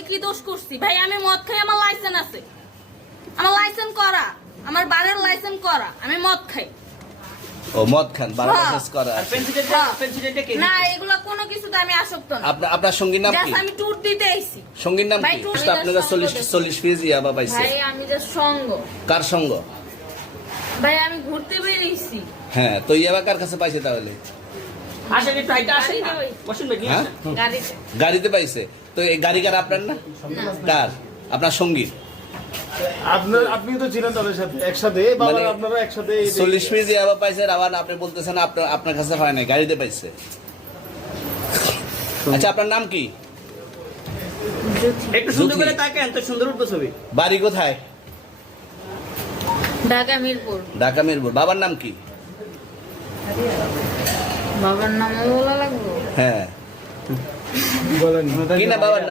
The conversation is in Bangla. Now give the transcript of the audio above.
আমি কি দোষ করছি ভাই? আমি মদ খাই, আমার লাইসেন্স আছে, আমার লাইসেন্স করা, আমার বারের লাইসেন্স করা, আমি মদ খাই। ও মদ খান, বারো লাইসেন্স করা আর আছে। পেন্সিডেন্টে কে না, দিচ্ছে? এগুলা কোনো কিছুতে আমি আসক্ত না। আপনার সঙ্গীর নাম কি? জাস্ট আমি ট্যুর দিতে আইছি। সঙ্গীর নাম ভাই, কি? টুর আপনারা দিতে 40 পিস ইয়াবা পাইছে। ভাই আমি যে সঙ্গ, কার সঙ্গ? ভাই আমি ঘুরতে বেরিয়েছি। হ্যাঁ, তো ইয়াবা কার কাছে পাইছে তাহলে? আসেন একটু হাইটা আসেন না। বসুন ভাই, নিয়ে হ্যাঁ? আসেন। গাড়িতে গাড়িতে পাইছে। তো এই গাড়ি কার, আপনার না? কার? আপনার সঙ্গী। আপনি তো ছিলেন তাদের সাথে একসাথে, মানে আপনারা একসাথে 40 পিস ইয়াবা পাইছে, আবার আপনি বলতেছেন আপনার কাছে হয় নাই, গাড়িতে পাইছে। আচ্ছা, আপনার নাম কি? একটু সুন্দর জ্যোতি। করে তাকান, তো সুন্দর উঠতো ছবি। বাড়ি কোথায়? ঢাকা মিরপুর। ঢাকা মিরপুর। বাবার নাম কি? বাবার নামও বলা লাগবে? হ্যাঁ, বলেন কি না বাবার নাম?